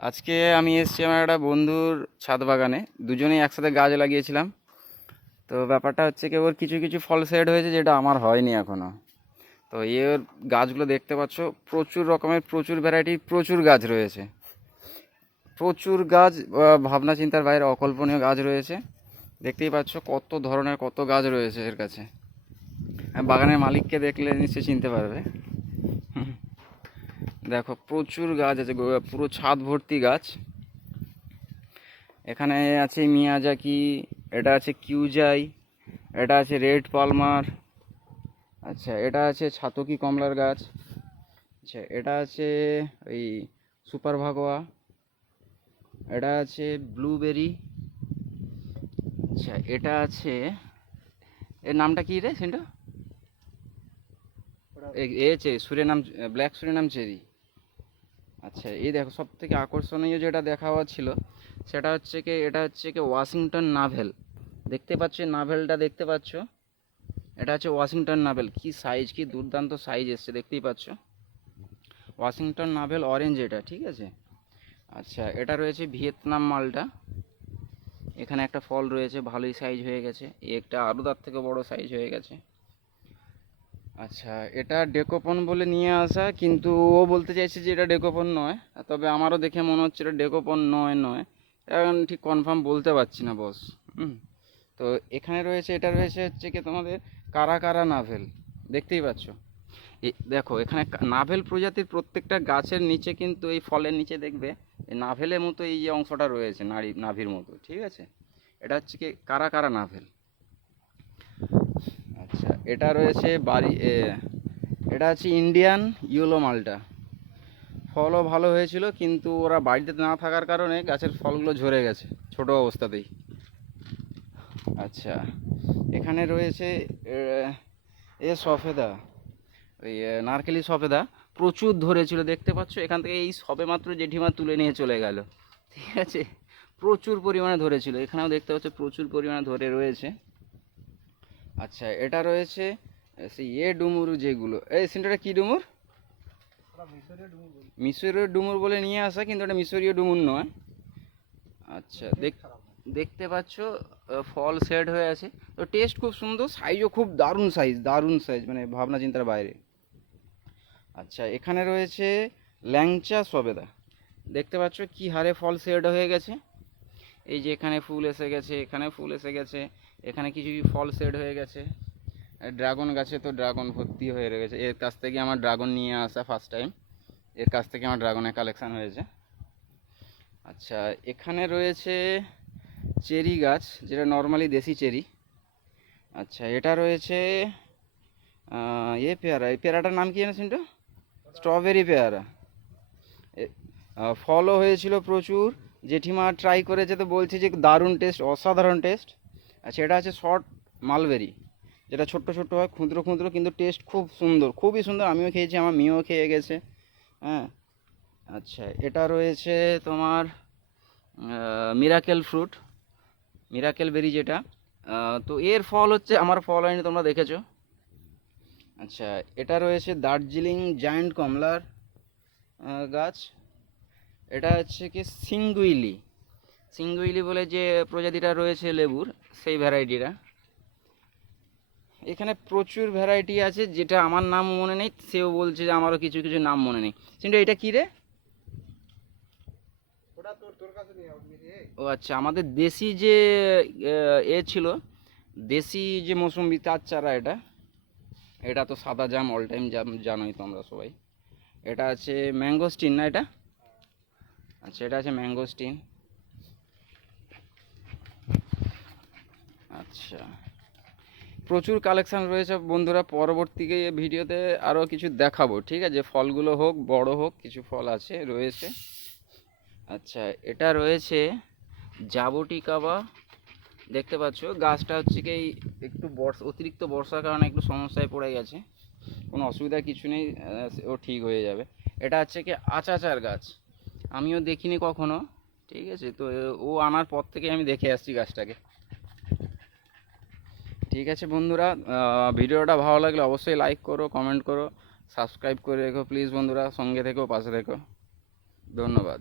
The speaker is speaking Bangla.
আজকে আমি এসেছি আমার একটা বন্ধুর ছাদ বাগানে, দুজনেই একসাথে গাছ লাগিয়েছিলাম। তো ব্যাপারটা হচ্ছে কি, ওর কিছু কিছু ফল সেট হয়েছে যেটা আমার হয়নি এখনো। তো এর গাছগুলো দেখতে পাচ্ছ, প্রচুর রকমের, প্রচুর ভ্যারাইটির, প্রচুর গাছ রয়েছে। প্রচুর গাছ, ভাবনা চিন্তার বাইরে অকল্পনীয় গাছ রয়েছে। দেখতেই পাচ্ছ কত ধরনের, কত গাছ রয়েছে এর কাছে। বাগানের মালিককে দেখলে নিশ্চয়ই চিনতে পারবে। দেখো প্রচুর গাছ আছে, পুরো ছাদ ভর্তি গাছ। এখানে আছে মিয়াজাকি, এটা আছে কিউজাই, এটা আছে রেড পালমার, আচ্ছা এটা আছে ছাতকি কমলার গাছ, আচ্ছা এটা আছে ওই সুপার ভাগোয়া, এটা আছে ব্লুবেরি, আচ্ছা এটা আছে, এর নামটা কি রে সেটা, এছে সুরেনাম, ব্ল্যাক সুরেনাম চেরি। আচ্ছা এই দেখো, সব থেকে আকর্ষণীয় যেটা দেখা ছিল সেটা হচ্ছে কি, এটা হচ্ছে কি ওয়াশিংটন নাভেল। দেখতে পাচ্ছ নাভেলটা, দেখতে পাচ্ছ, এটা হচ্ছে ওয়াশিংটন নাভেল। কি সাইজ, কি দুর্দান্ত সাইজ এসছে, দেখতেই পাচ্ছ। ওয়াশিংটন নাভেল অরেঞ্জ এটা, ঠিক আছে। আচ্ছা এটা রয়েছে ভিয়েতনাম মালটা। এখানে একটা ফল রয়েছে, ভালোই সাইজ হয়ে গেছে। একটা আরও তার থেকে বড় সাইজ হয়ে গেছে। আচ্ছা এটা ডেকোপন বলে নিয়ে আসা, কিন্তু ও বলতে চাইছে যে এটা ডেকোপন নয়। তবে আমারও দেখে মনে হচ্ছে এটা ডেকোপন নয়। এখন ঠিক কনফার্ম বলতে পারছি না বস। তো এখানে রয়েছে, এটা রয়েছে হচ্ছে কি তোমাদের কারা কারা নাভেল। দেখতেই পাচ্ছ, দেখো এখানে নাভেল প্রজাতির প্রত্যেকটা গাছের নিচে, কিন্তু এই ফলের নিচে দেখবে এই নাভেলের মতো এই যে অংশটা রয়েছে, নাভির মতো, ঠিক আছে। এটা হচ্ছে কি কারা কারা নাভেল। আচ্ছা এটা রয়েছে এটা হচ্ছে ইন্ডিয়ান ইয়েলো মালটা। ফলও ভালো হয়েছিল, কিন্তু ওরা বাড়িতে না থাকার কারণে গাছের ফলগুলো ঝরে গেছে ছোট অবস্থাতেই। আচ্ছা এখানে রয়েছে সফেদা, ওই নারকেলি সফেদা, প্রচুর ধরেছিল দেখতে পাচ্ছ। এখান থেকে এই সবে মাত্র জেঠিমা তুলে নিয়ে চলে গেল, ঠিক আছে। প্রচুর পরিমাণে ধরেছিল, এখানেও দেখতে পাচ্ছ প্রচুর পরিমাণে ধরে রয়েছে। আচ্ছা এটা রয়েছে সেই ডুমুর, যেগুলো এই সিনটা কি ডুমুর, মিশরীয় ডুমুর বলে নিয়ে আসা, কিন্তু এটা মিশরীয় ডুমুর নয়। আচ্ছা দেখতে পাচ্ছ ফল সেট হয়ে আছে। তো টেস্ট খুব সুন্দর, সাইজও খুব দারুণ সাইজ, দারুণ সাইজ, মানে ভাবনা চিন্তার বাইরে। আচ্ছা এখানে রয়েছে ল্যাংচা সবেদা। দেখতে পাচ্ছ কি হারে ফল সেট হয়ে গেছে। এই যে এখানে ফুল এসে গেছে, এখানে ফুল এসে গেছে, এখানে কিছু ফল সেট হয়ে গেছে। ড্রাগন গাছে তো ড্রাগন ভর্তি হয়ে রয়েছে। এর কাছ থেকে আমার ড্রাগন নিয়ে আসা ফার্স্ট টাইম, এর কাছ থেকে আমার ড্রাগনের কালেকশান হয়েছে। আচ্ছা এখানে রয়েছে চেরি গাছ, যেটা নর্মালি দেশি চেরি। আচ্ছা এটা রয়েছে পেয়ারা, এই পেয়ারাটার নাম কি জানেন তো, স্ট্রবেরি পেয়ারা। ফলও হয়েছিল প্রচুর, জেঠিমা ট্রাই করেছে তো বলছে যে দারুণ টেস্ট, অসাধারণ টেস্ট। আচ্ছা এটা আছে শর্ট মালবেরি, যেটা ছোট্ট ছোট্ট হয়, ক্ষুদ্র ক্ষুদ্র, কিন্তু টেস্ট খুব সুন্দর, খুবই সুন্দর। আমিও খেয়েছি, আমার মেয়েও খেয়ে গেছে, হ্যাঁ। আচ্ছা এটা রয়েছে তোমার মিরাকেল ফ্রুট, মিরাকেল বেরি যেটা। তো এর ফল হচ্ছে, আমার ফল হয়নি, তোমরা দেখেছো। আচ্ছা এটা রয়েছে দার্জিলিং জায়ান্ট কমলার গাছ। এটা হচ্ছে কি সিঙ্গুইলি, সিঙ্গুইলি বলে যে প্রজাতিটা রয়েছে লেবুর, সেই ভ্যারাইটিটা। এখানে প্রচুর ভ্যারাইটি আছে, যেটা আমার নাম মনে নেই, সেও বলছে যে আমারও কিছু কিছু নাম মনে নেই। কিন্তু এটা কী রে, ও আচ্ছা আমাদের দেশি যে ছিল, দেশি যে মৌসুম্বি, তার চারা এটা। এটা তো সাদা জাম, অল টাইম জাম, জানোই তো আমরা সবাই। এটা আছে ম্যাঙ্গোস্টিন না এটা, আচ্ছা এটা আছে ম্যাঙ্গোস্টিন। আচ্ছা প্রচুর কালেকশান রয়েছে বন্ধুরা, পরবর্তী ভিডিওতে আরও কিছু দেখাবো, ঠিক আছে। ফলগুলো হোক, বড় হোক, কিছু ফল আছে রয়েছে। আচ্ছা এটা রয়েছে জাবটিকাবা। দেখতে পাচ্ছ গাছটা হচ্ছে কি একটু অতিরিক্ত বর্ষার কারণে একটু সমস্যায় পড়ে গেছে, কোনো অসুবিধা কিছু নেই, ও ঠিক হয়ে যাবে। এটা হচ্ছে কি আচাচার গাছ, আমিও দেখিনি কখনো, ঠিক আছে। তো ও আনার পর থেকে আমি দেখে আসছি গাছটাকে। ঠিক আছে বন্ধুরা, ভিডিওটা ভালো লাগলে অবশ্যই লাইক করো, কমেন্ট করো, সাবস্ক্রাইব করে রেখো প্লিজ বন্ধুরা, সঙ্গে থেকো, পাশে থেকো, ধন্যবাদ।